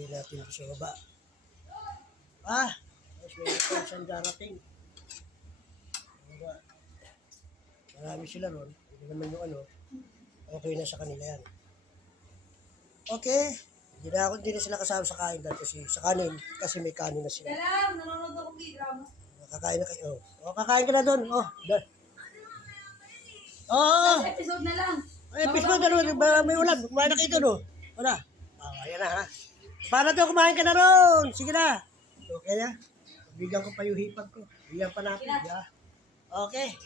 Lagay natin ito sa baba. Ah! Tapos may ito isang darating. Marami sila ron. Hindi naman yung ano. Okay na sa kanila yan. Okay. Hindi na ako, hindi na sila kasama sa kain dahil kasi sa kanin, kasi may kanin na sila. Salam, nanonood ako k-drama. Kakain na kayo. Oh, kakain ka na doon. Oh, doon. Oo. Last episode na lang. Episode na. Ba- May ulan. Kumain na kayo doon. Oh. Wala. Oh, ayan na ha. Para to, kumain ka na ron. Sige na. Okay na. Bigyan ko pa yung hipag ko. Bigyan pa natin. Yeah. Okay.